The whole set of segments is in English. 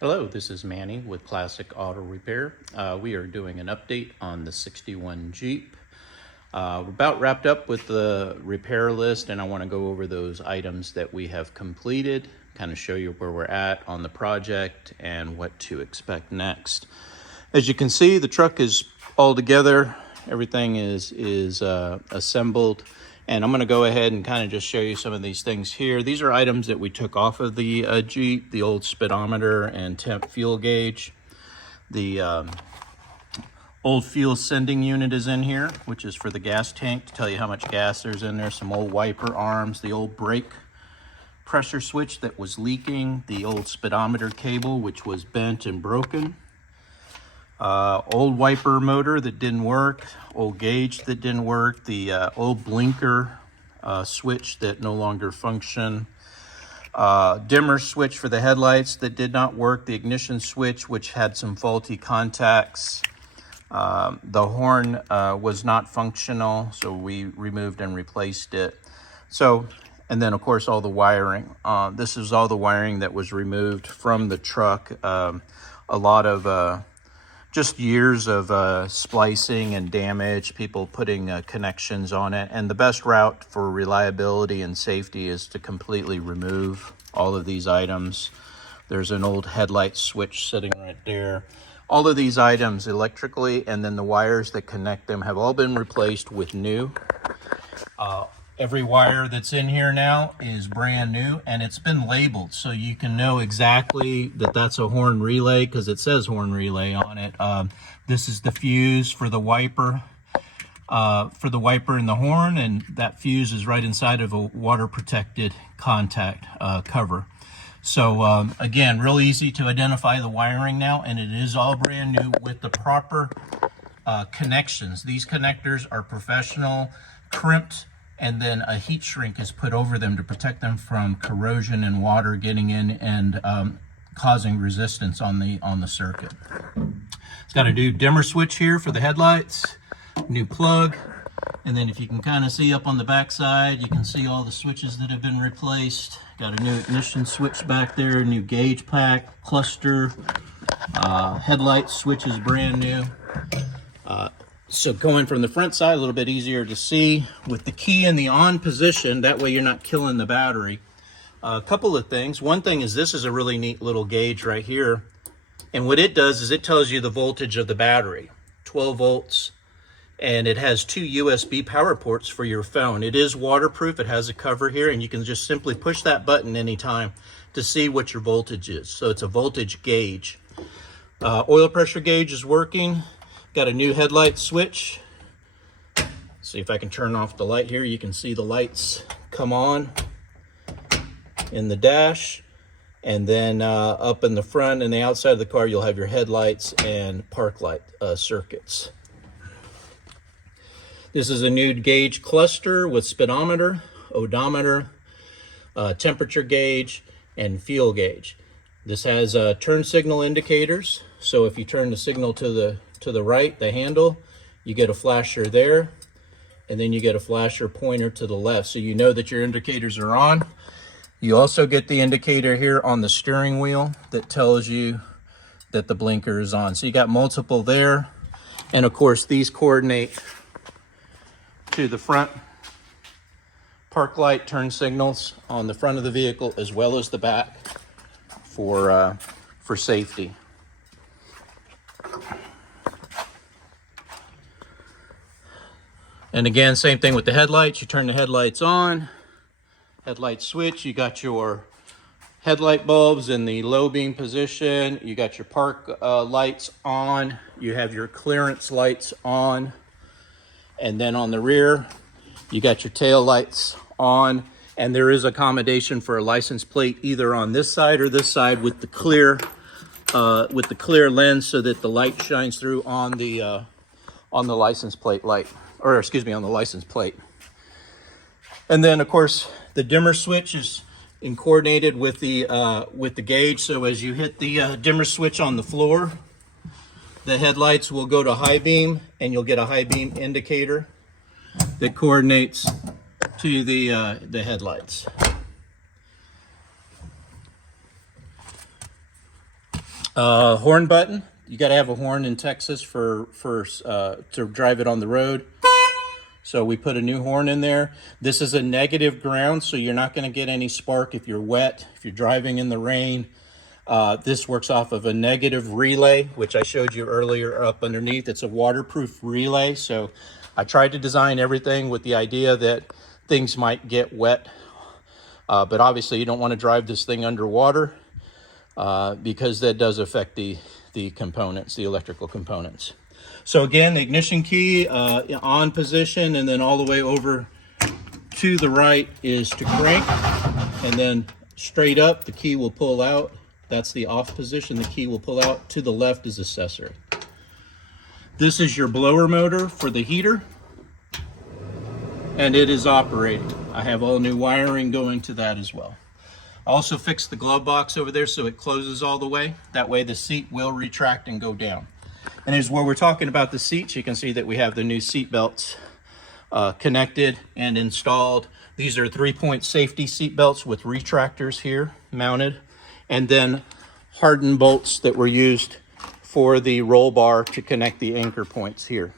Hello, this is Manny with Classic Auto Repair. We are doing an update on the 61 Jeep. We're about wrapped up with the repair list, and I want to go over those items that we have completed, kind of show you where we're at on the project and what to expect next. As you can see, the truck is all together. Everything is assembled. And I'm going to go ahead and kind of just show you some of these things here. These are items that we took off of the Jeep, the old speedometer and temp fuel gauge. The old fuel sending unit is in here, which is for the gas tank to tell you how much gas there's in there. Some old wiper arms, the old brake pressure switch that was leaking, the old speedometer cable, which was bent and broken. Old wiper motor that didn't work, old gauge that didn't work, the old blinker switch that no longer function, dimmer switch for the headlights that did not work, the ignition switch which had some faulty contacts, the horn was not functional, so we removed and replaced it. And then of course all the wiring. This is all the wiring that was removed from the truck. A lot of just years of splicing and damage, people putting connections on it. And the best route for reliability and safety is to completely remove all of these items. There's an old headlight switch sitting right there. All of these items electrically and then the wires that connect them have all been replaced with new. Every wire that's in here now is brand new, and it's been labeled so you can know exactly that that's a horn relay because it says horn relay on it. This is the fuse for the wiper and the horn, and that fuse is right inside of a water protected contact cover. So again, real easy to identify the wiring now, and it is all brand new with the proper connections. These connectors are professional, crimped, and then a heat shrink is put over them to protect them from corrosion and water getting in and causing resistance on the circuit. It's got a new dimmer switch here for the headlights, new plug, and then if you can kind of see up on the back side, you can see all the switches that have been replaced. Got a new ignition switch back there, new gauge pack, cluster, headlight switch is brand new. So going from the front side, a little bit easier to see with the key in the on position. That way you're not killing the battery. A couple of things. One thing is this is a really neat little gauge right here. And what it does is it tells you the voltage of the battery, 12 volts. And it has two USB power ports for your phone. It is waterproof. It has a cover here, and you can just simply push that button anytime to see what your voltage is. So it's a voltage gauge. Oil pressure gauge is working. Got a new headlight switch. See if I can turn off the light here. You can see the lights come on in the dash, and then up in the front and the outside of the car you'll have your headlights and park light circuits. This is a new gauge cluster with speedometer, odometer, temperature gauge, and fuel gauge. This has turn signal indicators, so if you turn the signal to the right, the handle, you get a flasher there, and then you get a flasher pointer to the left, so you know that your indicators are on. You also get the indicator here on the steering wheel that tells you that the blinker is on. So you got multiple there, and of course these coordinate to the front park light turn signals on the front of the vehicle as well as the back for safety. And again, same thing with the headlights. You turn the headlights on, headlight switch, you got your headlight bulbs in the low beam position, you got your park lights on, you have your clearance lights on, and then on the rear, you got your tail lights on, and there is accommodation for a license plate either on this side or this side with the clear lens so that the light shines through on the license plate light. Or excuse me, on the license plate. And then of course the dimmer switch is coordinated with the gauge. So as you hit the dimmer switch on the floor, the headlights will go to high beam, and you'll get a high beam indicator that coordinates to the headlights. Horn button. You got to have a horn in Texas for to drive it on the road. So we put a new horn in there. This is a negative ground, so you're not going to get any spark if you're wet, if you're driving in the rain. This works off of a negative relay, which I showed you earlier up underneath. It's a waterproof relay. So I tried to design everything with the idea that things might get wet. But obviously you don't want to drive this thing underwater because that does affect the components, the electrical components. So again, the ignition key on position, and then all the way over to the right is to crank, and then straight up the key will pull out. That's the off position. The key will pull out. To the left is accessory. This is your blower motor for the heater, and it is operating. I have all new wiring going to that as well. I also fixed the glove box over there so it closes all the way. That way the seat will retract and go down. And as where we're talking about the seats, you can see that we have the new seat belts connected and installed. These are 3-point safety seat belts with retractors here mounted, and then hardened bolts that were used for the roll bar to connect the anchor points here.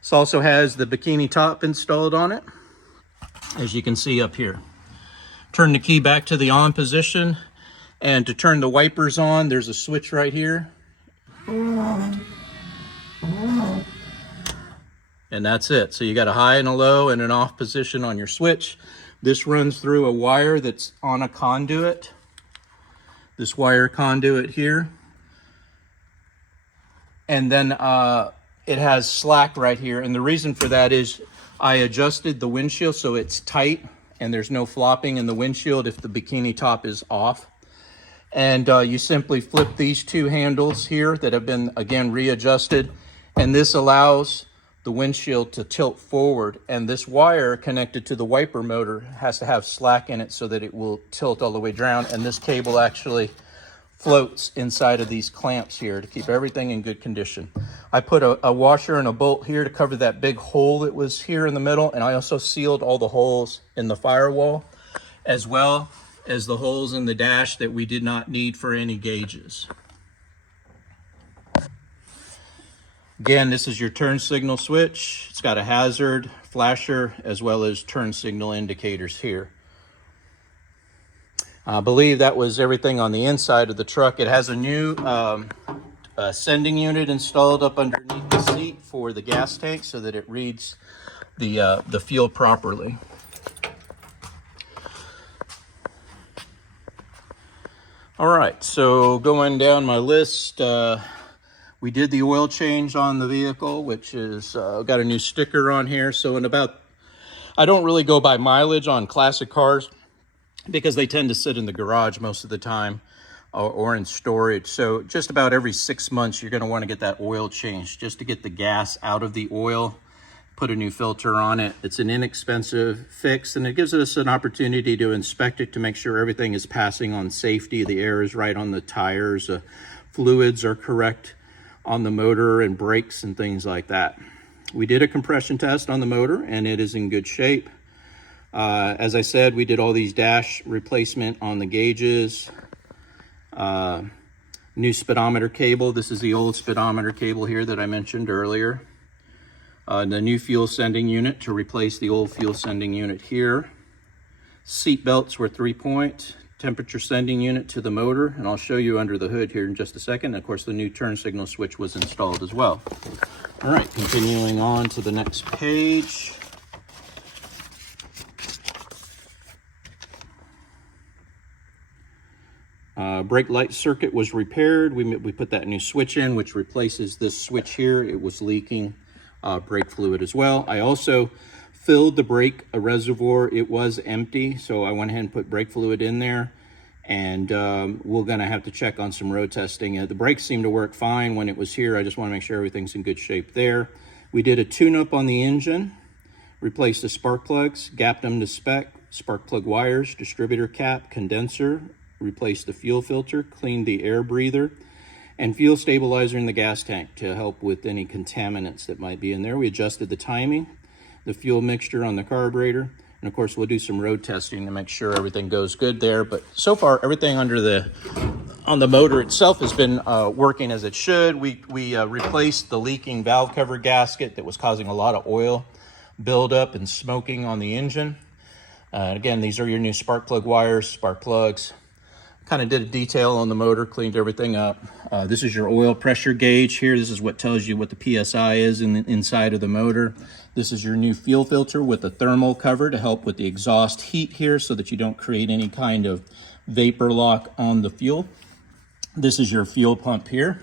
This also has the bikini top installed on it, as you can see up here. Turn the key back to the on position, and to turn the wipers on, there's a switch right here. And that's it. So you got a high and a low and an off position on your switch. This runs through a wire that's on a conduit. This wire conduit here. And then it has slack right here. And the reason for that is I adjusted the windshield so it's tight and there's no flopping in the windshield if the bikini top is off. And you simply flip these two handles here that have been, again, readjusted. And this allows the windshield to tilt forward. And this wire connected to the wiper motor has to have slack in it so that it will tilt all the way down. And this cable actually floats inside of these clamps here to keep everything in good condition. I put a washer and a bolt here to cover that big hole that was here in the middle. And I also sealed all the holes in the firewall, as well as the holes in the dash that we did not need for any gauges. Again, this is your turn signal switch. It's got a hazard, flasher, as well as turn signal indicators here. I believe that was everything on the inside of the truck. It has a new sending unit installed up underneath the seat for the gas tank so that it reads the fuel properly. All right, so going down my list, we did the oil change on the vehicle, which is got a new sticker on here. So I don't really go by mileage on classic cars because they tend to sit in the garage most of the time or in storage. So just about every 6 months, you're going to want to get that oil changed just to get the gas out of the oil, put a new filter on it. It's an inexpensive fix, and it gives us an opportunity to inspect it to make sure everything is passing on safety. The air is right on the tires, fluids are correct on the motor and brakes and things like that. We did a compression test on the motor and it is in good shape. As I said, we did all these dash replacement on the gauges. New speedometer cable. This is the old speedometer cable here that I mentioned earlier. The new fuel sending unit to replace the old fuel sending unit here. Seat belts were 3-point. Temperature sending unit to the motor, and I'll show you under the hood here in just a second. And of course, the new turn signal switch was installed as well. All right, continuing on to the next page. Brake light circuit was repaired. We put that new switch in, which replaces this switch here. It was leaking brake fluid as well. I also filled the brake reservoir. It was empty, so I went ahead and put brake fluid in there, and we're going to have to check on some road testing. The brakes seemed to work fine when it was here. I just want to make sure everything's in good shape there. We did a tune-up on the engine, replaced the spark plugs, gapped them to spec, spark plug wires, distributor cap, condenser, replaced the fuel filter, cleaned the air breather, and fuel stabilizer in the gas tank to help with any contaminants that might be in there. We adjusted the timing, the fuel mixture on the carburetor, And of course, we'll do some road testing to make sure everything goes good there. But so far, everything on the motor itself has been working as it should. We replaced the leaking valve cover gasket that was causing a lot of oil buildup and smoking on the engine. Again, these are your new spark plug wires, spark plugs. Kind of did a detail on the motor, cleaned everything up. This is your oil pressure gauge here. This is what tells you what the PSI is inside of the motor. This is your new fuel filter with a thermal cover to help with the exhaust heat here so that you don't create any kind of vapor lock on the fuel. This is your fuel pump here.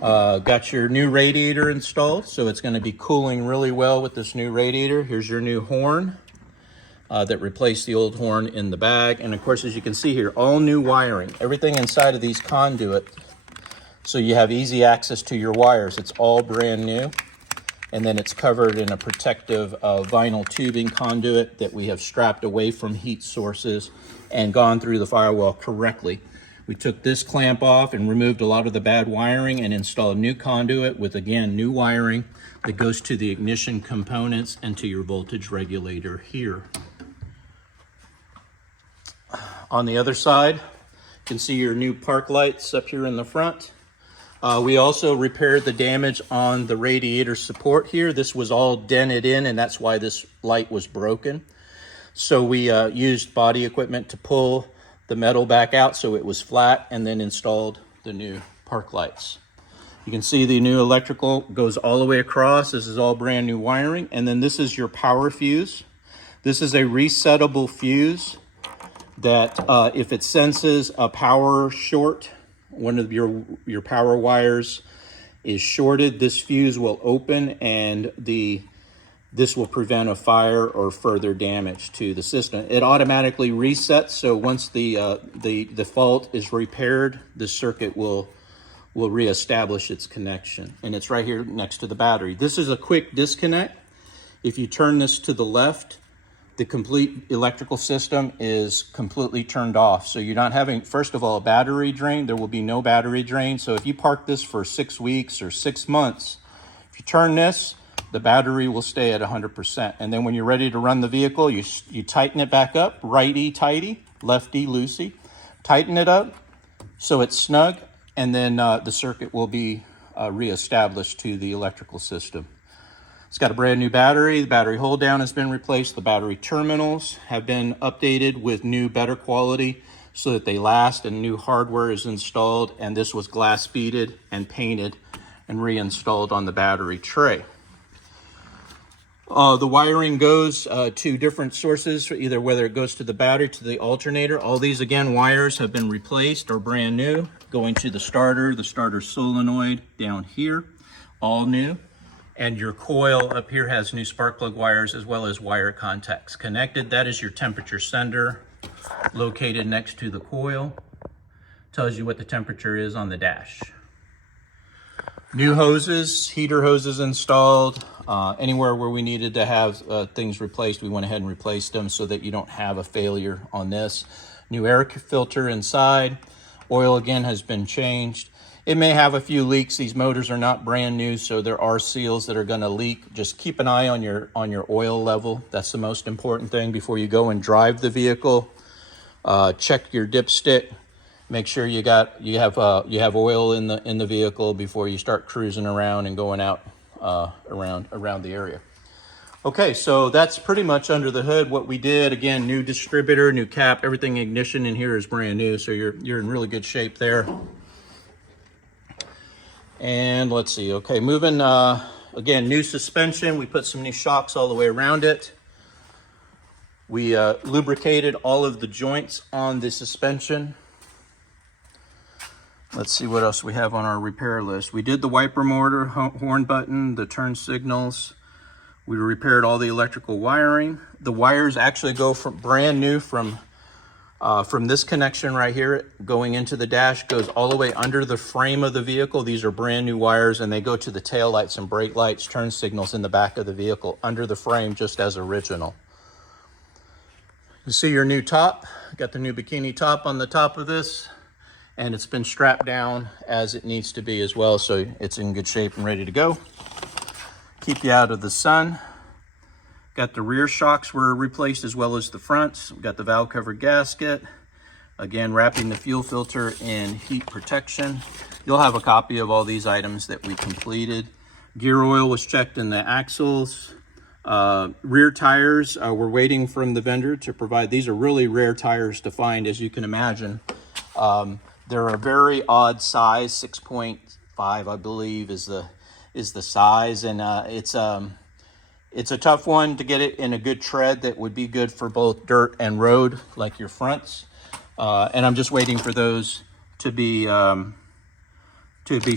Got your new radiator installed, so it's going to be cooling really well with this new radiator. Here's your new horn. That replaced the old horn in the bag. And of course, as you can see here, all new wiring, everything inside of these conduit, so you have easy access to your wires. It's all brand new. And then it's covered in a protective vinyl tubing conduit that we have strapped away from heat sources and gone through the firewall correctly. We took this clamp off and removed a lot of the bad wiring and installed new conduit with, again, new wiring that goes to the ignition components and to your voltage regulator here. On the other side, you can see your new park lights up here in the front. We also repaired the damage on the radiator support here. This was all dented in, and that's why this light was broken. So we used body equipment to pull the metal back out so it was flat, and then installed the new park lights. You can see the new electrical goes all the way across. This is all brand new wiring. And then this is your power fuse. This is a resettable fuse that if it senses a power short, one of your power wires is shorted, this fuse will open and this will prevent a fire or further damage to the system. It automatically resets, so once the fault is repaired, the circuit will reestablish its connection. And it's right here next to the battery. This is a quick disconnect. If you turn this to the left, the complete electrical system is completely turned off. So you're not having, first of all, a battery drain. There will be no battery drain. So if you park this for 6 weeks or 6 months, if you turn this, the battery will stay at 100%. And then when you're ready to run the vehicle, you tighten it back up, righty tighty, lefty loosey. Tighten it up so it's snug, and then the circuit will be reestablished to the electrical system. It's got a brand new battery. The battery hold down has been replaced. The battery terminals have been updated with new, better quality so that they last, and new hardware is installed. And this was glass beaded and painted and reinstalled on the battery tray. The wiring goes to different sources, either whether it goes to the battery, to the alternator. All these, again, wires have been replaced or brand new. Going to the starter solenoid down here, all new. And your coil up here has new spark plug wires as well as wire contacts connected. That is your temperature sender located next to the coil. Tells you what the temperature is on the dash. New hoses, heater hoses installed. Anywhere where we needed to have things replaced, we went ahead and replaced them so that you don't have a failure on this. New air filter inside. Oil again has been changed. It may have a few leaks. These motors are not brand new, so there are seals that are going to leak. Just keep an eye on your oil level. That's the most important thing before you go and drive the vehicle. Check your dipstick. Make sure you have oil in the vehicle before you start cruising around and going out around the area. Okay, so that's pretty much under the hood what we did. Again, new distributor, new cap, everything ignition in here is brand new, so you're in really good shape there. And let's see, okay, moving, again, new suspension. We put some new shocks all the way around it. We lubricated all of the joints on the suspension. Let's see what else we have on our repair list. We did the wiper motor, horn button, the turn signals. We repaired all the electrical wiring. The wires actually go from brand new from this connection right here going into the dash, goes all the way under the frame of the vehicle. These are brand new wires, and they go to the tail lights and brake lights, turn signals in the back of the vehicle under the frame, just as original. You see your new top. Got the new bikini top on the top of this, and it's been strapped down as it needs to be as well, so it's in good shape and ready to go. Keep you out of the sun. Got the rear shocks were replaced as well as the fronts. We've got the valve cover gasket. Again, wrapping the fuel filter in heat protection. You'll have a copy of all these items that we completed. Gear oil was checked in the axles. Rear tires, we're waiting from the vendor to provide. These are really rare tires to find, as you can imagine. They're a very odd size, 6.5, I believe, is the size, and it's a tough one to get it in a good tread that would be good for both dirt and road, like your fronts. And I'm just waiting for those to be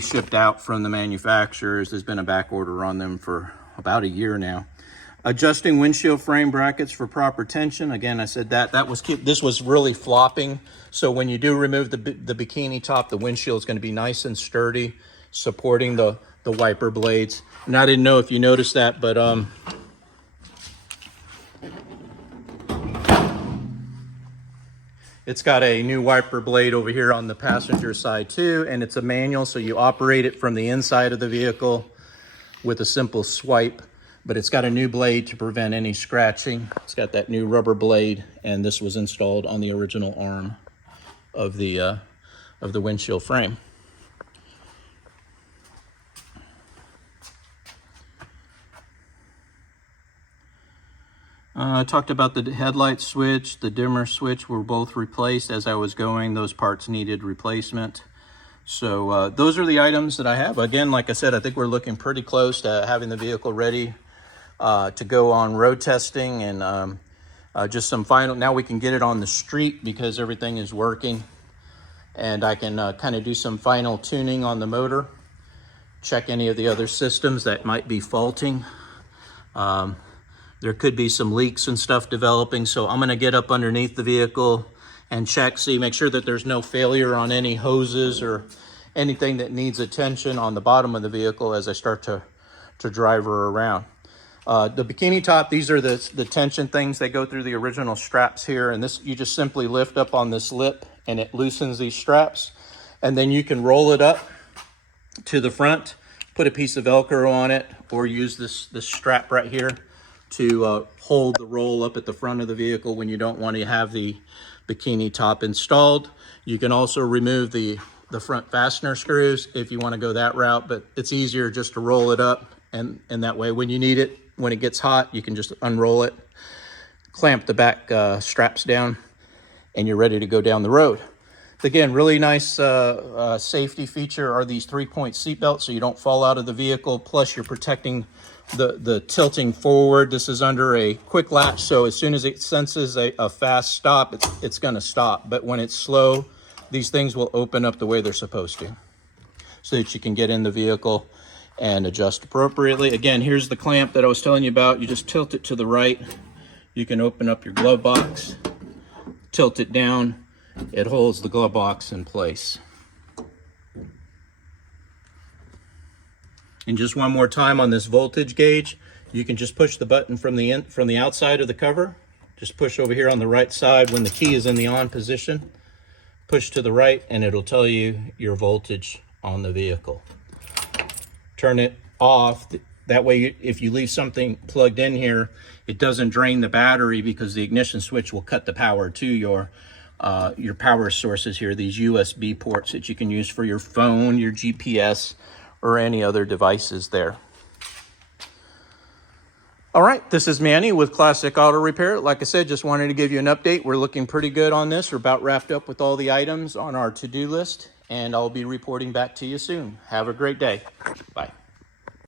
shipped out from the manufacturers. There's been a back order on them for about a year now. Adjusting windshield frame brackets for proper tension. Again, I said this was really flopping. So when you do remove the bikini top, the windshield is going to be nice and sturdy, supporting the wiper blades. And I didn't know if you noticed that, but it's got a new wiper blade over here on the passenger side too, and it's a manual, so you operate it from the inside of the vehicle with a simple swipe. But it's got a new blade to prevent any scratching. It's got that new rubber blade, and this was installed on the original arm of the windshield frame. I talked about the headlight switch, the dimmer switch were both replaced as I was going. Those parts needed replacement. So those are the items that I have. Again, like I said, I think we're looking pretty close to having the vehicle ready to go on road testing, and just some final, now we can get it on the street because everything is working, and I can kind of do some final tuning on the motor, check any of the other systems that might be faulting. There could be some leaks and stuff developing, so I'm going to get up underneath the vehicle and check, make sure that there's no failure on any hoses or anything that needs attention on the bottom of the vehicle as I start to drive her around. The bikini top, these are the tension things that go through the original straps here, and this, you just simply lift up on this lip and it loosens these straps, and then you can roll it up to the front, put a piece of Velcro on it, or use this strap right here to hold the roll up at the front of the vehicle when you don't want to have the bikini top installed. You can also remove the front fastener screws if you want to go that route, but it's easier just to roll it up, and that way when you need it, when it gets hot, you can just unroll it, clamp the back straps down, and you're ready to go down the road. Again, really nice safety feature are these 3-point seat belts, so you don't fall out of the vehicle, plus you're protecting the tilting forward. This is under a quick latch, so as soon as it senses a fast stop, it's going to stop. But when it's slow, these things will open up the way they're supposed to, so that you can get in the vehicle and adjust appropriately. Again, here's the clamp that I was telling you about. You just tilt it to the right. You can open up your glove box, tilt it down. It holds the glove box in place. And just one more time on this voltage gauge, you can just push the button from the outside of the cover. Just push over here on the right side when the key is in the on position. Push to the right and it'll tell you your voltage on the vehicle. Turn it off. That way, if you leave something plugged in here, it doesn't drain the battery, because the ignition switch will cut the power to your power sources here, these USB ports that you can use for your phone, your GPS, or any other devices there. All right, this is Manny with Classic Auto Repair. Like I said, just wanted to give you an update. We're looking pretty good on this. We're about wrapped up with all the items on our to-do list, and I'll be reporting back to you soon. Have a great day. Bye.